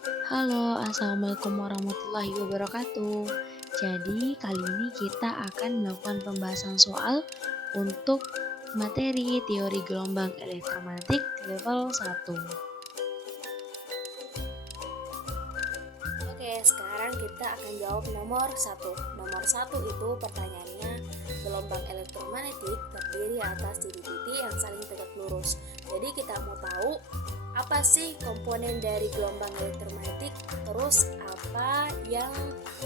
Halo, assalamualaikum warahmatullahi wabarakatuh. Jadi, kali ini kita akan melakukan pembahasan soal untuk materi teori gelombang elektromagnetik level 1. Oke, sekarang kita akan jawab nomor 1. Nomor 1 itu pertanyaannya, gelombang elektromagnetik terdiri atas titik-titik yang saling tegak lurus. Jadi kita mau tahu apa sih komponen dari gelombang elektromagnetik, terus apa yang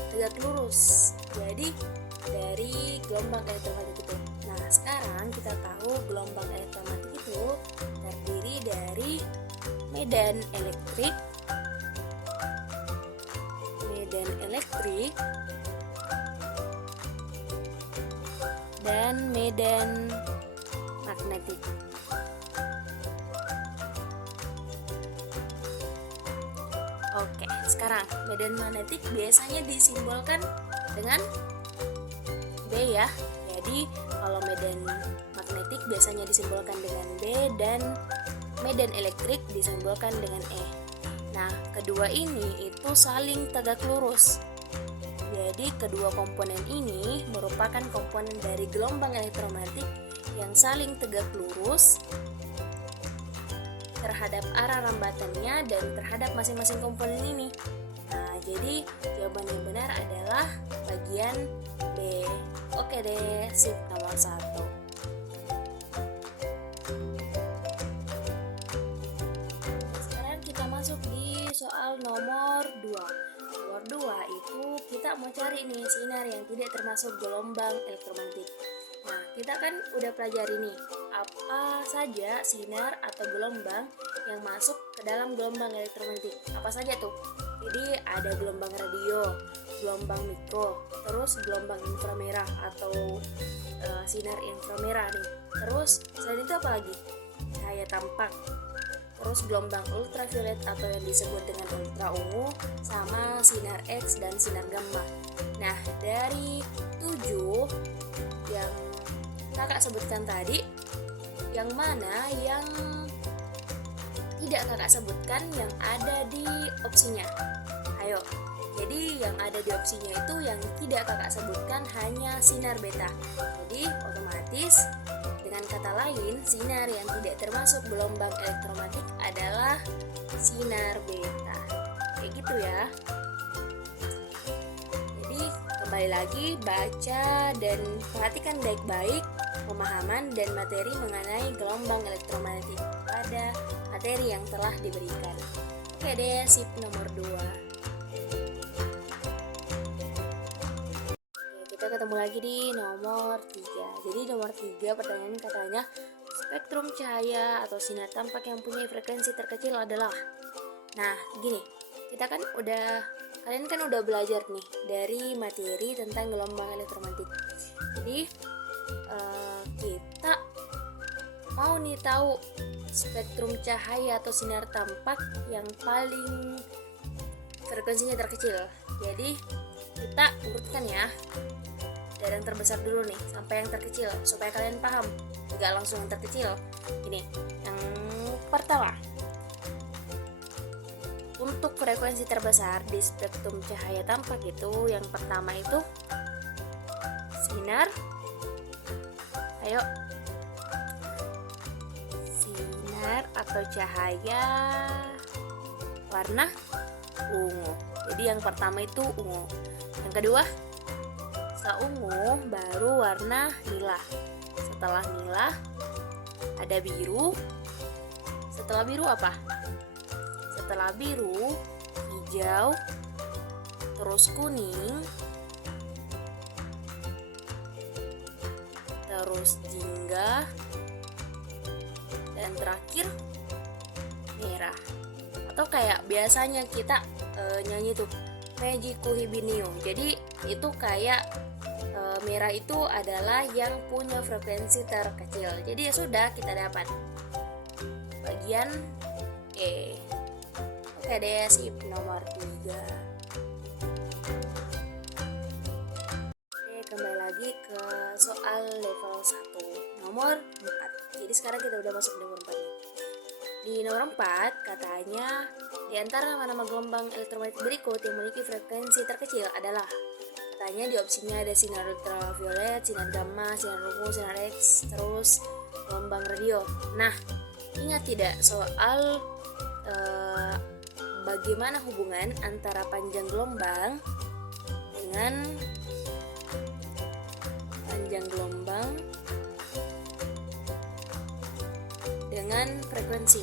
tegak lurus. Jadi dari gelombang elektromagnetik itu. Nah, sekarang kita tahu gelombang elektromagnetik itu terdiri dari medan elektrik, dan medan magnetik. Oke, sekarang medan magnetik biasanya disimbolkan dengan B ya. Jadi kalau medan magnetik biasanya disimbolkan dengan B dan medan elektrik disimbolkan dengan E. Nah, kedua ini itu saling tegak lurus. Jadi kedua komponen ini merupakan komponen dari gelombang elektromagnetik yang saling tegak lurus terhadap arah rambatannya dan terhadap masing-masing komponen ini. Nah, jadi jawaban yang benar adalah bagian B. Oke deh, sip nomor 1. Sekarang kita masuk di soal nomor 2. Nomor 2 itu kita mau cari nih sinar yang tidak termasuk gelombang elektromagnetik. Nah, kita kan udah pelajari nih apa saja sinar atau gelombang yang masuk ke dalam gelombang elektromagnetik. Apa saja tuh? Jadi ada gelombang radio, gelombang mikro, terus gelombang inframerah atau sinar inframerah nih. Terus selain itu apa lagi? Cahaya tampak. Terus gelombang ultraviolet atau yang disebut dengan ultra ungu, sama sinar X dan sinar gamma. Nah, dari 7 yang kakak sebutkan tadi, yang mana yang tidak kakak sebutkan yang ada di opsinya? Ayo, jadi yang ada di opsinya itu yang tidak kakak sebutkan hanya sinar beta. Jadi otomatis dengan kata lain, sinar yang tidak termasuk gelombang elektromagnetik adalah sinar beta. Kayak gitu ya. Jadi kembali lagi baca dan perhatikan baik-baik pemahaman dan materi mengenai gelombang elektromagnetik pada materi yang telah diberikan. Oke deh, sip nomor 2. Kita ketemu lagi di nomor 3. Jadi nomor 3 pertanyaannya katanya, spektrum cahaya atau sinar tampak yang punya frekuensi terkecil adalah. Nah, gini, kalian kan udah belajar nih dari materi tentang gelombang elektromagnetik. Jadi kita mau nih tahu spektrum cahaya atau sinar tampak yang paling frekuensinya terkecil. Jadi kita urutkan ya dari yang terbesar dulu nih sampai yang terkecil supaya kalian paham, nggak langsung yang terkecil. Ini yang pertama, untuk frekuensi terbesar di spektrum cahaya tampak itu yang pertama itu sinar atau cahaya warna ungu. Jadi yang pertama itu ungu. Yang kedua, setelah ungu baru warna nila. Setelah nila ada biru. Setelah biru apa? Setelah biru hijau, terus kuning, terus jingga, dan terakhir merah. Atau kayak biasanya kita nyanyi tuh Magiku Hibiniu. Jadi itu kayak merah itu adalah yang punya frekuensi terkecil. Jadi ya sudah, kita dapat bagian E. Oke deh, sip nomor 3. Oke, kembali lagi ke soal level 1 nomor 4. Jadi sekarang kita udah masuk nomor 4 nih. Di nomor 4 katanya di antara nama-nama gelombang elektromagnetik berikut yang memiliki frekuensi terkecil adalah, katanya di opsinya ada sinar ultraviolet, sinar gamma, sinar ungu, sinar X, terus gelombang radio. Nah, ingat tidak soal bagaimana hubungan antara panjang gelombang dengan frekuensi.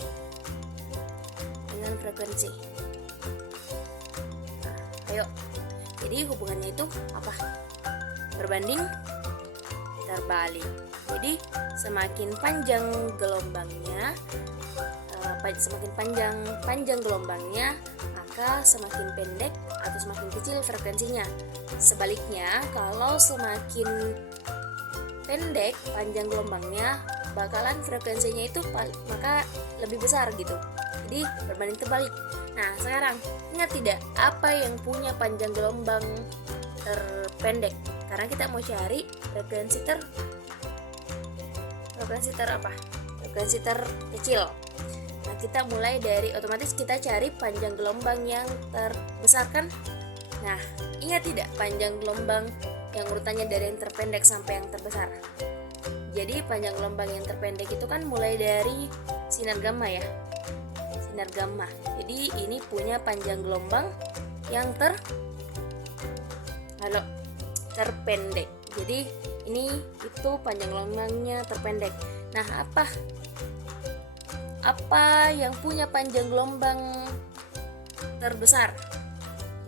Nah, ayo. Jadi hubungannya itu apa? Berbanding terbalik. Jadi semakin panjang gelombangnya, maka semakin pendek atau semakin kecil frekuensinya. Sebaliknya, kalau semakin pendek panjang gelombangnya, bakalan frekuensinya itu maka lebih besar gitu. Jadi berbanding terbalik. Nah, sekarang ingat tidak apa yang punya panjang gelombang terpendek? Karena kita mau cari frekuensi terkecil. Nah, kita mulai dari otomatis kita cari panjang gelombang yang terbesar kan? Nah, ingat tidak panjang gelombang yang urutannya dari yang terpendek sampai yang terbesar? Jadi panjang gelombang yang terpendek itu kan mulai dari sinar gamma ya. Jadi ini punya panjang gelombang yang terpendek. Jadi itu panjang gelombangnya terpendek. Nah, apa yang punya panjang gelombang terbesar?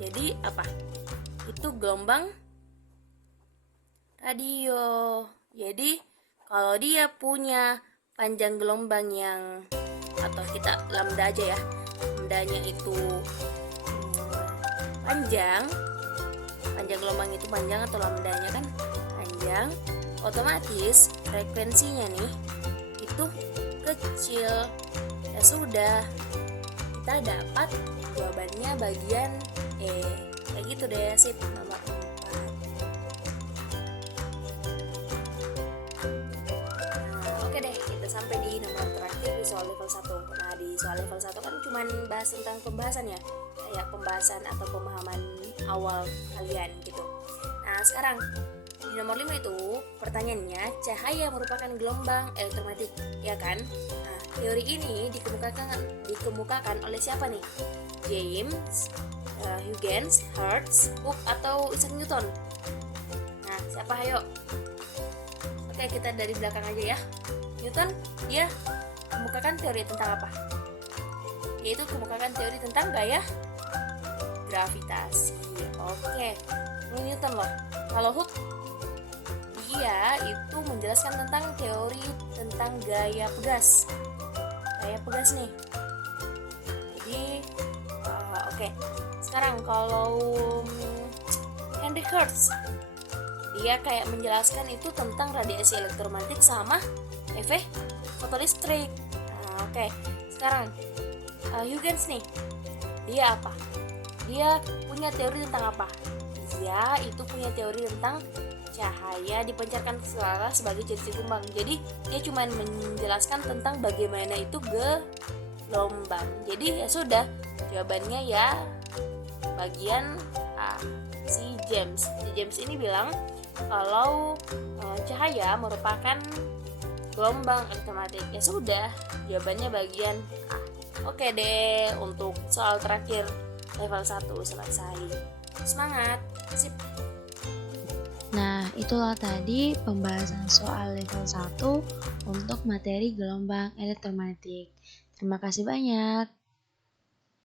Jadi apa? Itu gelombang radio. Jadi kalau dia punya panjang gelombang yang, atau kita lambda aja ya, lambdanya itu panjang gelombang itu panjang atau lambdanya kan panjang, otomatis frekuensinya nih itu kecil. Ya sudah, kita dapat jawabannya bagian E. Kayak gitu deh, sip. Nomor 4. Oke deh, kita sampai di nomor terakhir di soal level 1. Nah, di soal level 1 kan cuman bahas tentang pembahasan ya, kayak pembahasan atau pemahaman awal kalian gitu. Nah, sekarang di nomor 5 itu pertanyaannya, cahaya merupakan gelombang elektromagnetik, ya kan? Nah, teori ini dikemukakan oleh siapa nih? James, Huygens, Hertz, Hooke, atau Isaac Newton? Nah, siapa? Ayo. Oke, kita dari belakang aja ya. Newton, dia kemukakan teori tentang apa? Yaitu kemukakan teori tentang gaya gravitasi. Oke, ini Newton loh. Kalau Hooke, dia itu menjelaskan tentang teori tentang gaya pegas nih. Jadi oke. Sekarang kalau Henry Hertz, dia kayak menjelaskan itu tentang radiasi elektromagnetik sama efek fotolistrik. Nah, oke. Sekarang Huygens nih, dia apa? Dia punya teori tentang apa? Dia itu punya teori tentang cahaya dipancarkan ke skala sebagai ciri-ciri gelombang. Jadi dia cuma menjelaskan tentang bagaimana itu gelombang. Jadi ya sudah, jawabannya ya bagian A. Si James ini bilang kalau cahaya merupakan gelombang elektromagnetik. Ya sudah, jawabannya bagian A. Oke deh, untuk soal terakhir level 1 selesai. Semangat. Sip. Nah, itulah tadi pembahasan soal level 1 untuk materi gelombang elektromagnetik. Terima kasih banyak.